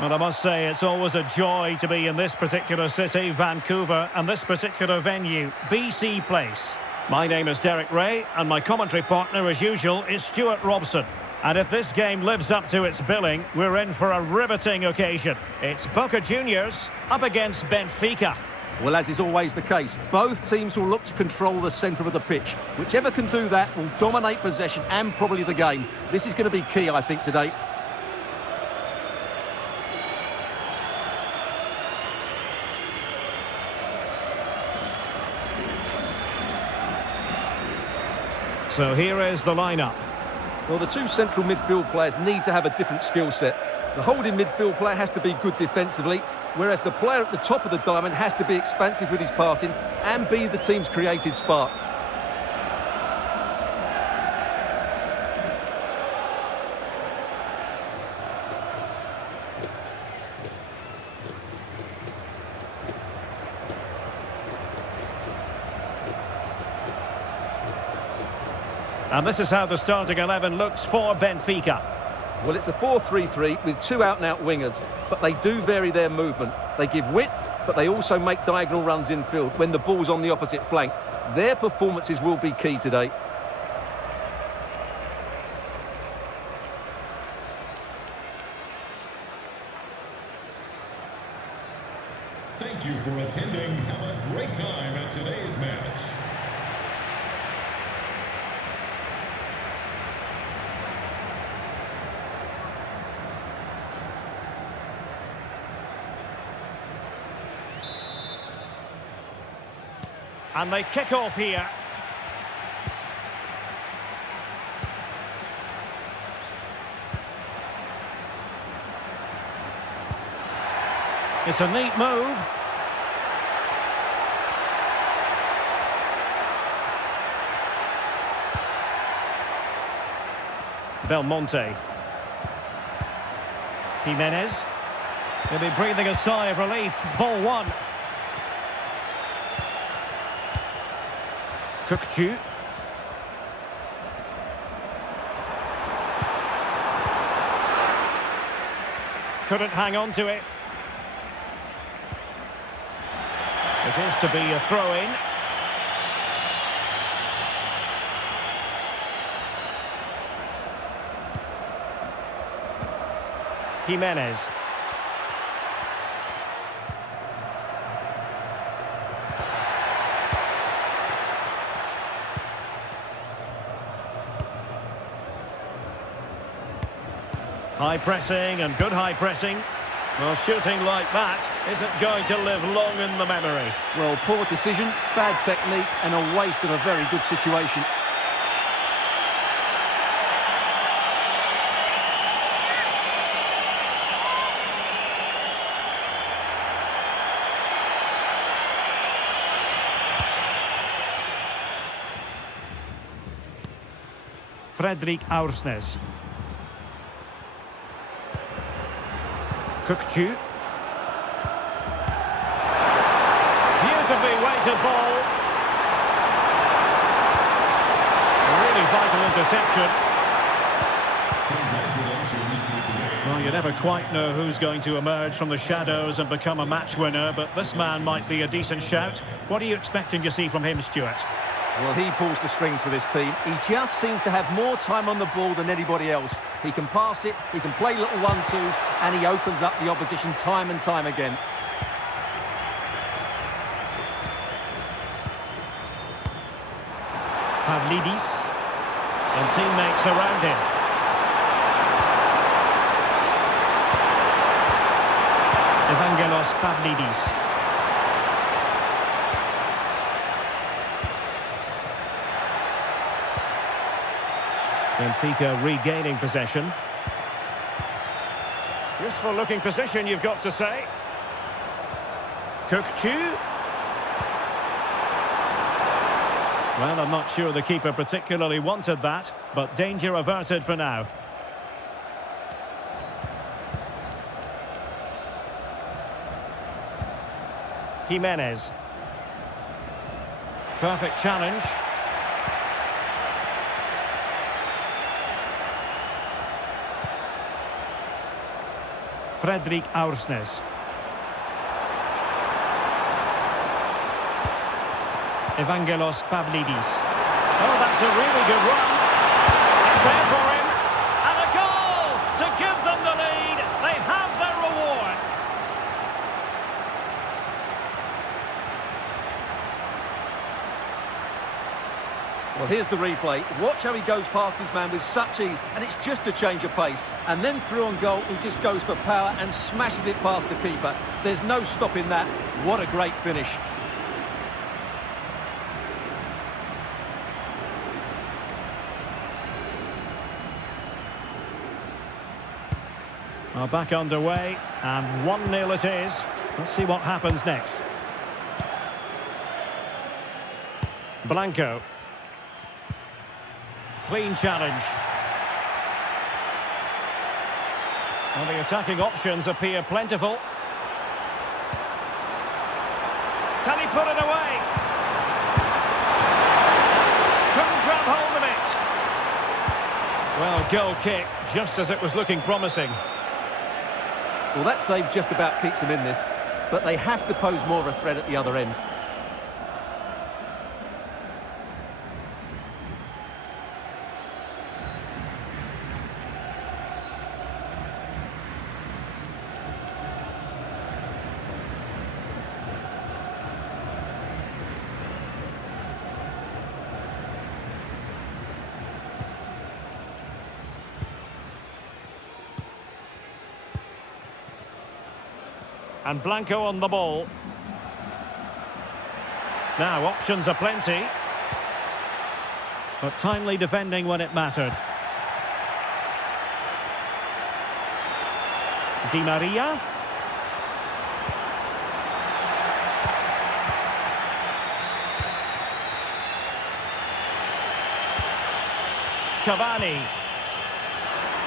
Well, I must say, it's always a joy to be in this particular city, Vancouver, and this particular venue, BC Place. My name is Derek Ray, and my commentary partner, as usual, is Stuart Robson. And if this game lives up to its billing, we're in for a riveting occasion. It's Boca Juniors up against Benfica. Well, as is always the case, both teams will look to control the centre of the pitch. Whichever can do that will dominate possession and probably the game. This is going to be key, I think, today. So here is the lineup. Well, the two central midfield players need to have a different skill set. The holding midfield player has to be good defensively, whereas the player at the top of the diamond has to be expansive with his passing and be the team's creative spark. And this is how the starting 11 looks for Benfica. Well, it's a 4-3-3 with two out-and-out wingers, but they do vary their movement. They give width, but they also make diagonal runs infield when the ball's on the opposite flank. Their performances will be key today. Thank you for attending. Have a great time at today's match. And they kick off here. It's a neat move. Belmonte. Jimenez. He'll be breathing a sigh of relief. Ball one. Cookchu. Couldn't hang on to it. It is to be a throw-in. Jimenez. High pressing and good high pressing. Well, shooting like that isn't going to live long in the memory. Well, poor decision, bad technique and a waste of a very good situation. Fredrik Aursnes. Cookchu. Beautifully weighted ball. A really vital interception. Congratulations to today's... Well, you never quite know who's going to emerge from the shadows and become a match winner, but this man might be a decent shout. What are you expecting to see from him, Stuart? Well, he pulls the strings for this team. He just seems to have more time on the ball than anybody else. He can pass it, he can play little one-twos, and he opens up the opposition time and time again. Pavlidis. And teammates around him. Evangelos Pavlidis. Benfica regaining possession. Useful looking position, you've got to say. Cookchu. Well, I'm not sure the keeper particularly wanted that, but danger averted for now. Jimenez. Perfect challenge. Aursnes. Evangelos Pavlidis. Oh, that's a really good run. It's there for him. And a goal to give them the lead. They have their reward. Well, here's the replay. Watch how he goes past his man with such ease, and it's just a change of pace. And then through on goal, he just goes for power and smashes it past the keeper. There's no stopping that. What a great finish. Are back underway, and 1-0 it is. Let's see what happens next. Blanco. Clean challenge. Well, the attacking options appear plentiful. Can he put it away? Couldn't grab hold of it. Well, goal kick, just as it was looking promising. Well, that save just about keeps them in this, but they have to pose more of a threat at the other end. And Blanco on the ball. Now, options are plenty. But timely defending when it mattered. Di Maria. Cavani.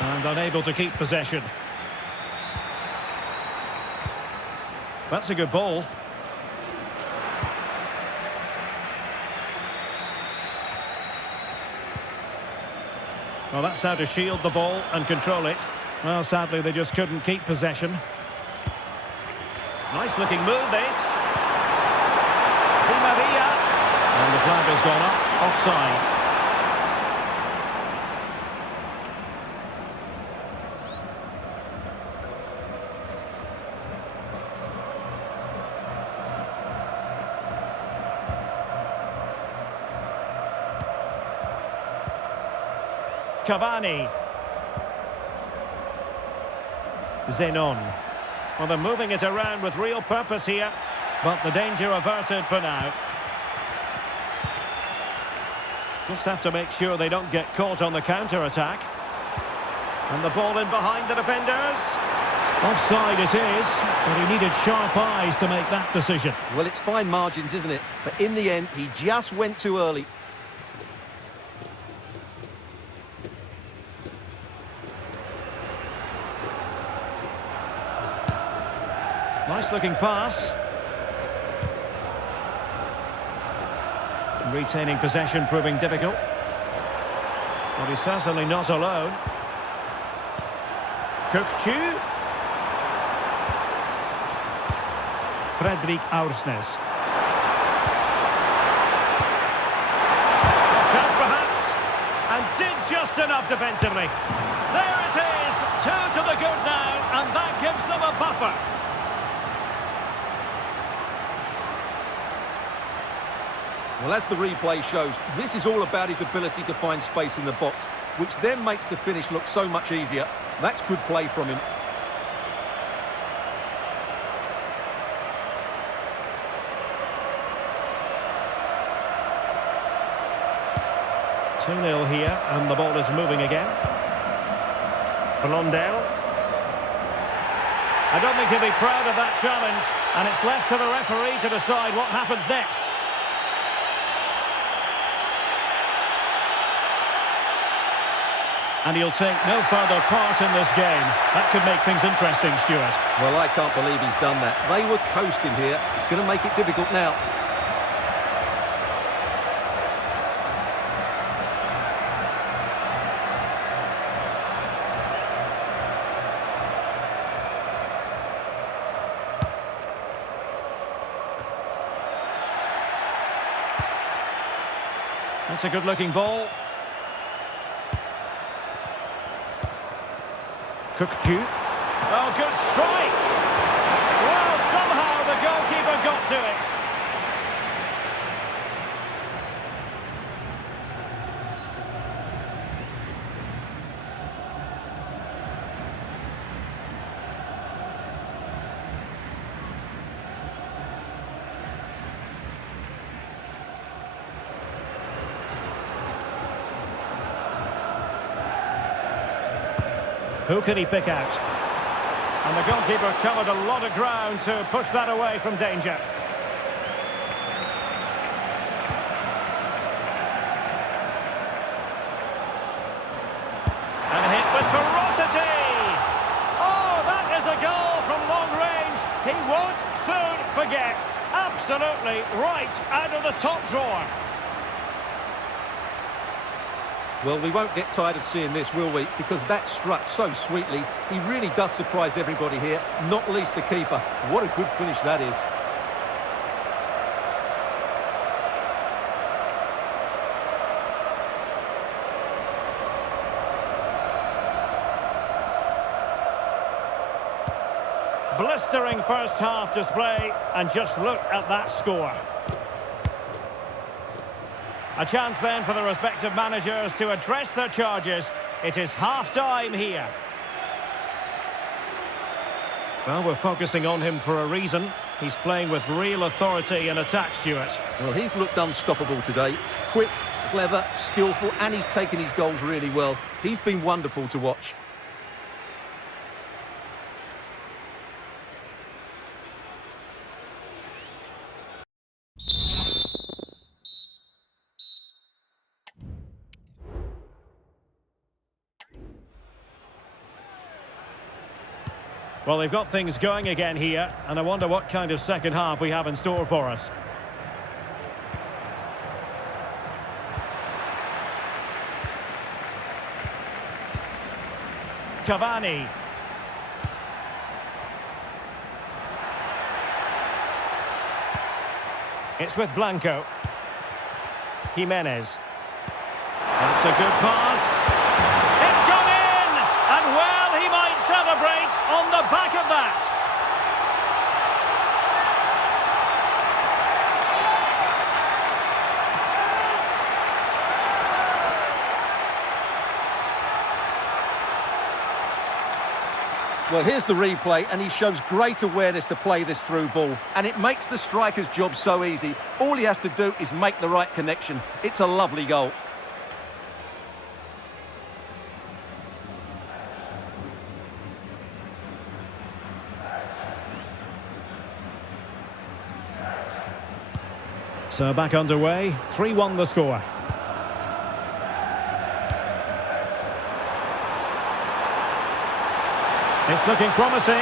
And unable to keep possession. That's a good ball. Well, that's how to shield the ball and control it. Well, sadly, they just couldn't keep possession. Nice looking move, this. Di Maria. And the flag has gone up, offside. Cavani. Zenon. Well, they're moving it around with real purpose here, but the danger averted for now. Just have to make sure they don't get caught on the counter-attack. And the ball in behind the defenders. Offside it is, but he needed sharp eyes to make that decision. Well, it's fine margins, isn't it? But in the end, he just went too early. Nice looking pass. Retaining possession proving difficult. But he's certainly not alone. Kökçü. Aursnes. Chance perhaps. And did just enough defensively. There it is. 2 to the good now. And that gives them a buffer. Well, as the replay shows, this is all about his ability to find space in the box, which then makes the finish look so much easier. That's good play from him. Two 2-0 here, and the ball is moving again. Blondell. I don't think he'll be proud of that challenge, and it's left to the referee to decide what happens next. And he'll take no further part in this game. That could make things interesting, Stuart. Well, I can't believe he's done that. They were coasting here. It's going to make it difficult now. That's a good-looking ball. Cookchu. Oh, good strike! Well, somehow the goalkeeper got to it. Who can he pick out? And the goalkeeper covered a lot of ground to push that away from danger. And hit with ferocity! Oh, that is a goal from long range. He won't soon forget. Absolutely right out of the top drawer. Well, we won't get tired of seeing this, will we? Because that struck so sweetly. He really does surprise everybody here, not least the keeper. What a good finish that is. Blistering first half display, and just look at that score. A chance then for the respective managers to address their charges. It is half-time here. Well, we're focusing on him for a reason. He's playing with real authority in attack, Stuart. Well, he's looked unstoppable today. Quick, clever, skillful, and he's taken his goals really well. He's been wonderful to watch. Well, they've got things going again here, and I wonder what kind of second half we have in store for us. Cavani. It's with Blanco. Jimenez. That's a good pass. It's gone in! And well, he might celebrate on the back of that. Well, here's the replay, and he shows great awareness to play this through ball. And it makes the striker's job so easy. All he has to do is make the right connection. It's a lovely goal. So back underway, 3-1 the score. It's looking promising. A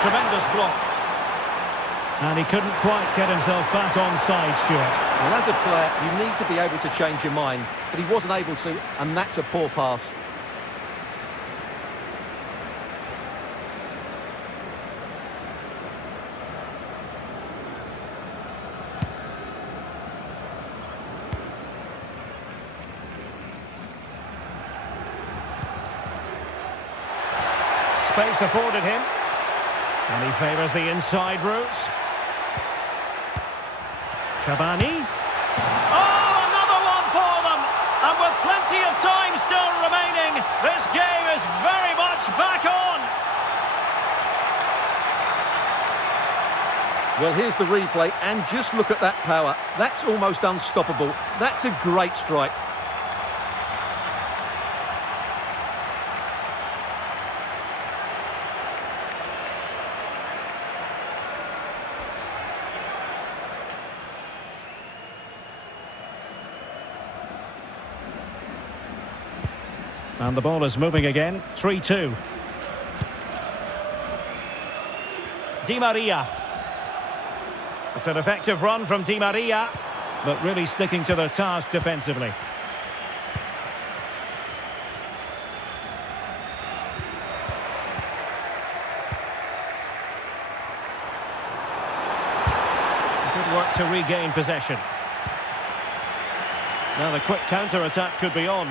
tremendous block. And he couldn't quite get himself back on side, Stuart. Well, as a player, you need to be able to change your mind, but he wasn't able to, and that's a poor pass. Space afforded him. And he favours the inside route. Cavani. Oh, another one for them! And with plenty of time still remaining, this game is very much back on! Well, here's the replay, and just look at that power. That's almost unstoppable. That's a great strike. And the ball is moving again, 3-2. Di Maria. It's an effective run from Di Maria, but really sticking to their task defensively. to regain possession. Now the quick counter-attack could be on.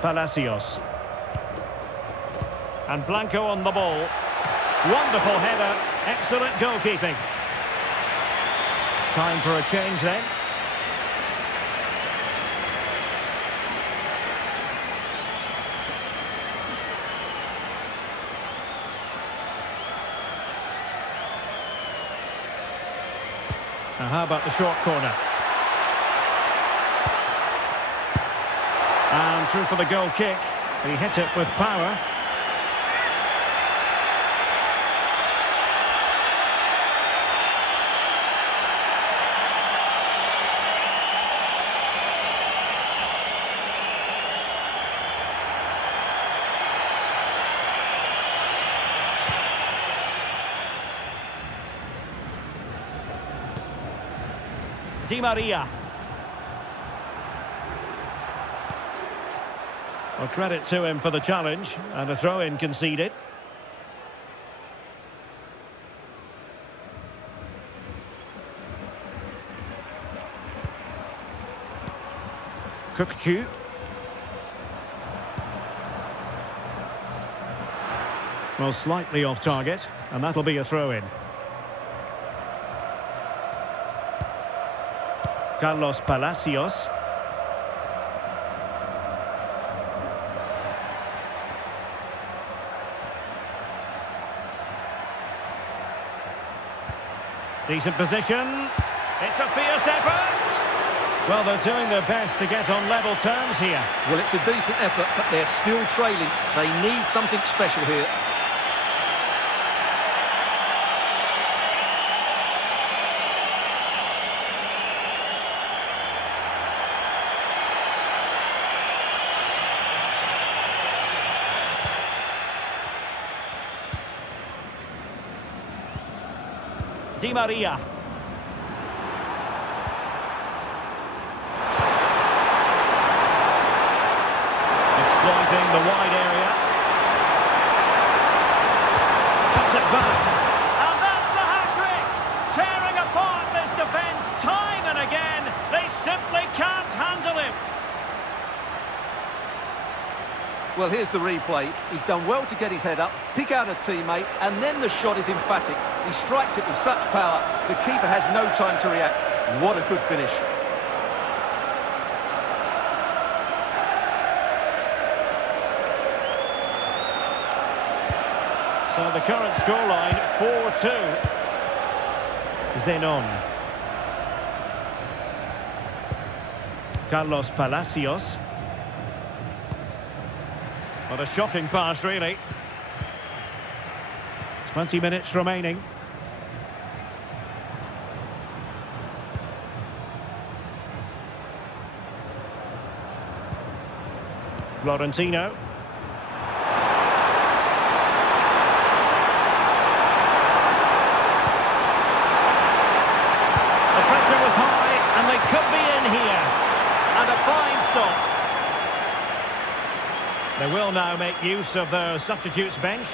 Palacios. And Blanco on the ball. Wonderful header. Excellent goalkeeping. Time for a change then. Now how about the short corner? And through for the goal kick. He hit it with power. Di Maria. Well, credit to him for the challenge, and a throw-in conceded. Kukçu. Well, slightly off target, and that'll be a throw-in. Carlos Palacios. Decent position. It's a fierce effort. Well, they're doing their best to get on level terms here. Well, it's a decent effort, but they're still trailing. They need something special here. Di Maria. Exploiting the wide area. Puts it back. And that's the hat-trick! Tearing apart this defence time and again. They simply can't handle him. Well, here's the replay. He's done well to get his head up, pick out a teammate, and then the shot is emphatic. He strikes it with such power, the keeper has no time to react. What a good finish. So the current scoreline, 4-2. Zenon. Carlos Palacios. What a shocking pass, really. 20 minutes remaining. Florentino. The pressure was high, and they could be in here. And a fine stop. They will now make use of their substitutes bench.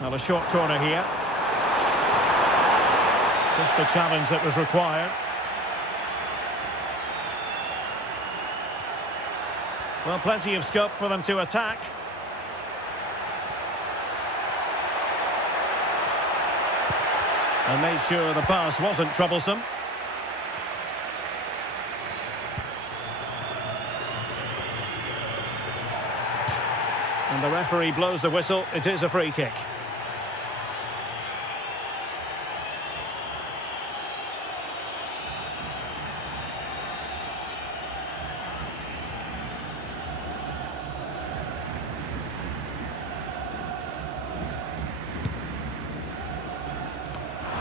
Well, a short corner here. Just the challenge that was required. Well, plenty of scope for them to attack. And made sure the pass wasn't troublesome. And the referee blows the whistle. It is a free kick.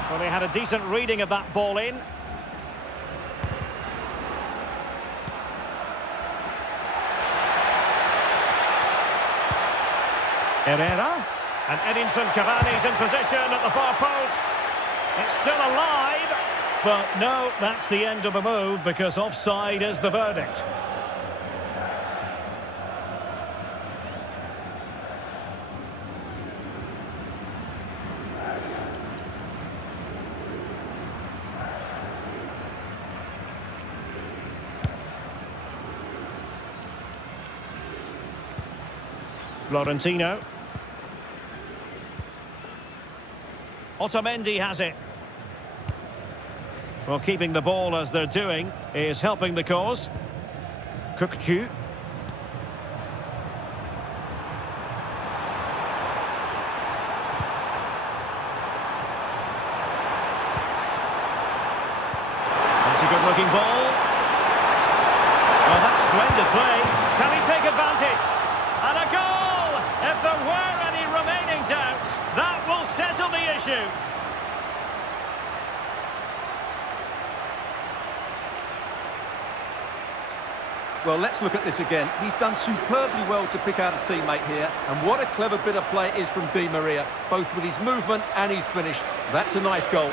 Well, they had a decent reading of that ball in. Herrera. And Edinson Cavani's in position at the far post. It's still alive. But no, that's the end of the move because offside is the verdict. Florentino. Otamendi has it. Well, keeping the ball as they're doing is helping the cause. Kukçu. That's a good-looking ball. Well, that's splendid play. Can he take advantage? And a goal! If there were any remaining doubts, that will settle the issue. Well, let's look at this again. He's done superbly well to pick out a teammate here, and what a clever bit of play it is from Di Maria, both with his movement and his finish. That's a nice goal.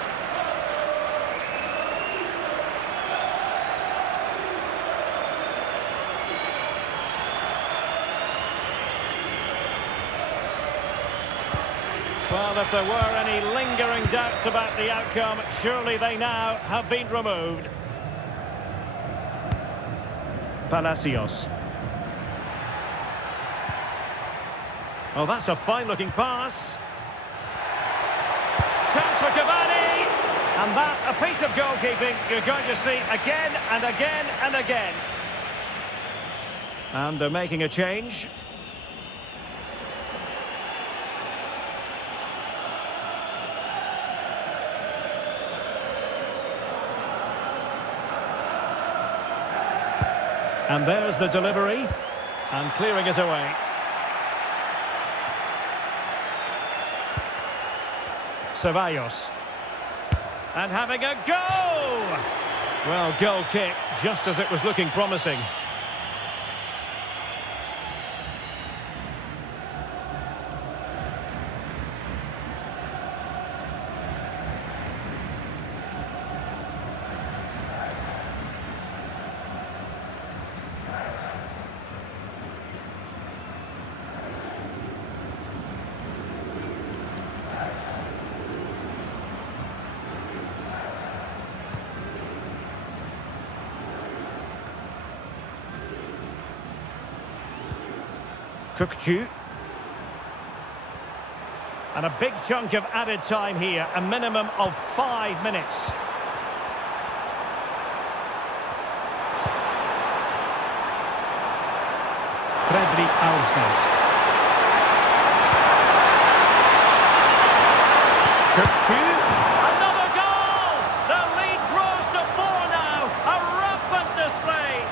Well, if there were any lingering doubts about the outcome, surely they now have been removed. Palacios. Oh, that's a fine-looking pass. Chance for Cavani! And that, a piece of goalkeeping you're going to see again and again and again. And they're making a change. And there's the delivery, and clearing it away. Ceballos. And having a go! Well, goal kick, just as it was looking promising. Kukçu. And a big chunk of added time here, a minimum of 5 minutes. Fredrik Aursnes. Kukçu. Another goal! The lead grows to 4 now. A rampant display.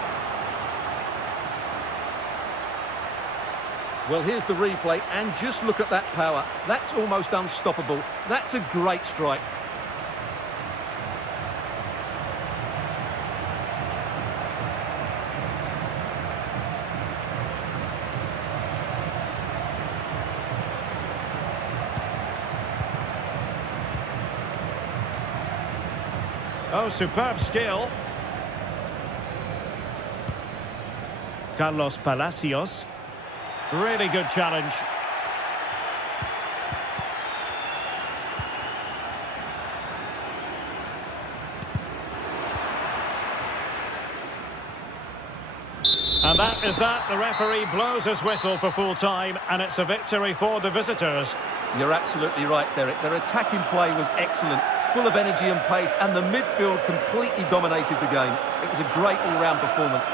Well, here's the replay, and just look at that power. That's almost unstoppable. That's a great strike. Oh, superb skill. Carlos Palacios. Really good challenge. And that is that. The referee blows his whistle for full time, and it's a victory for the visitors. You're absolutely right, Derek. Their attacking play was excellent, full of energy and pace, and the midfield completely dominated the game. It was a great all-round performance.